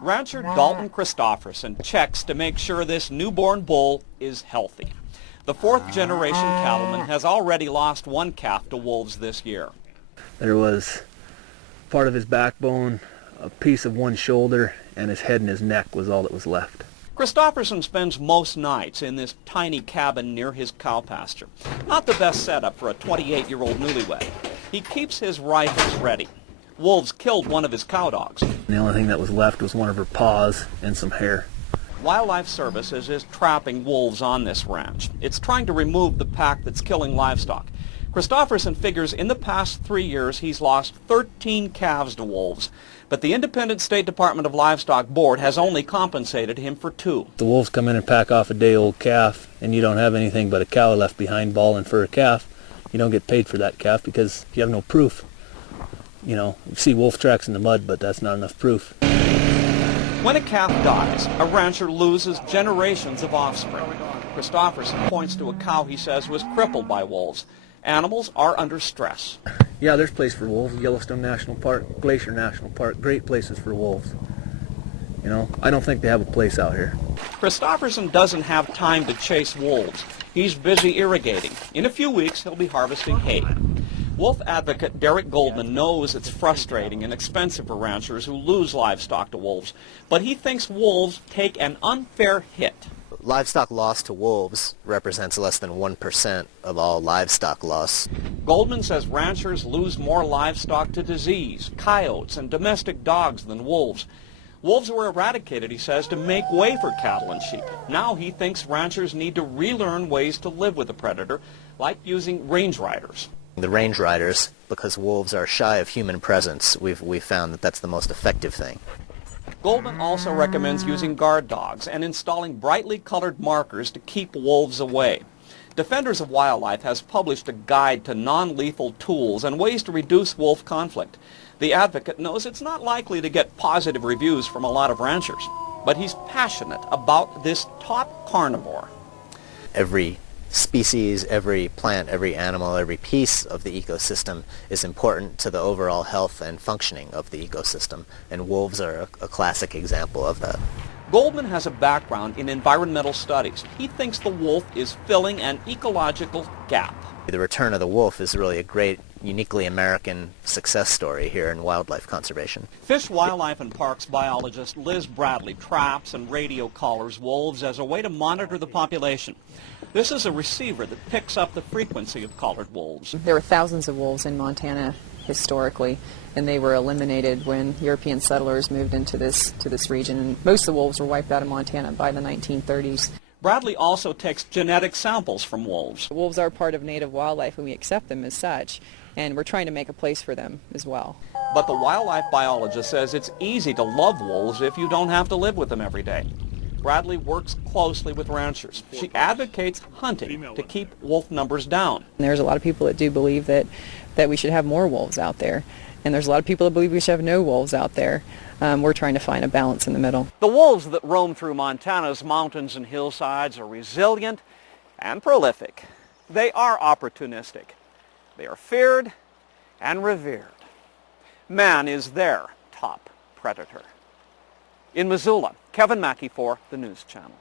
Rancher Dalton Christopherson checks to make sure this newborn bull is healthy. The fourth-generation cattleman has already lost one calf to wolves this year. There was part of his backbone, a piece of one shoulder, and his head and his neck was all that was left. Christopherson spends most nights in this tiny cabin near his cow pasture. Not the best setup for a 28-year-old newlywed. He keeps his rifles ready. Wolves killed one of his cow dogs. The only thing that was left was one of her paws and some hair. Wildlife Services is trapping wolves on this ranch. It's trying to remove the pack that's killing livestock. Christopherson figures in the past 3 years he's lost 13 calves to wolves, but the Independent State Department of Livestock Board has only compensated him for 2. The wolves come in and pack off a day-old calf, and you don't have anything but a cow left behind bawling for a calf. You don't get paid for that calf because you have no proof. You know, you see wolf tracks in the mud, but that's not enough proof. When a calf dies, a rancher loses generations of offspring. Christopherson points to a cow he says was crippled by wolves. Animals are under stress. Yeah, there's place for wolves. Yellowstone National Park, Glacier National Park, great places for wolves. You know, I don't think they have a place out here. Christopherson doesn't have time to chase wolves. He's busy irrigating. In a few weeks, he'll be harvesting hay. Wolf advocate Derek Goldman knows it's frustrating and expensive for ranchers who lose livestock to wolves, but he thinks wolves take an unfair hit. Livestock loss to wolves represents less than 1% of all livestock loss. Goldman says ranchers lose more livestock to disease, coyotes, and domestic dogs than wolves. Wolves were eradicated, he says, to make way for cattle and sheep. Now he thinks ranchers need to relearn ways to live with the predator, like using range riders. The range riders, because wolves are shy of human presence, we've found that that's the most effective thing. Goldman also recommends using guard dogs and installing brightly colored markers to keep wolves away. Defenders of Wildlife has published a guide to non-lethal tools and ways to reduce wolf conflict. The advocate knows it's not likely to get positive reviews from a lot of ranchers, but he's passionate about this top carnivore. Every species, every plant, every animal, every piece of the ecosystem is important to the overall health and functioning of the ecosystem, and wolves are a classic example of that. Goldman has a background in environmental studies. He thinks the wolf is filling an ecological gap. The return of the wolf is really a great, uniquely American success story here in wildlife conservation. Fish, Wildlife, and Parks biologist Liz Bradley traps and radio collars wolves as a way to monitor the population. This is a receiver that picks up the frequency of collared wolves. There were thousands of wolves in Montana historically, and they were eliminated when European settlers moved into this region. And most of the wolves were wiped out of Montana by the 1930s. Bradley also takes genetic samples from wolves. Wolves are part of native wildlife, and we accept them as such, and we're trying to make a place for them as well. But the wildlife biologist says it's easy to love wolves if you don't have to live with them every day. Bradley works closely with ranchers. She advocates hunting to keep wolf numbers down. And there's a lot of people that do believe that we should have more wolves out there, and there's a lot of people that believe we should have no wolves out there. We're trying to find a balance in the middle. The wolves that roam through Montana's mountains and hillsides are resilient and prolific. They are opportunistic. They are feared and revered. Man is their top predator. In Missoula, Kevin Mackey for the News Channel.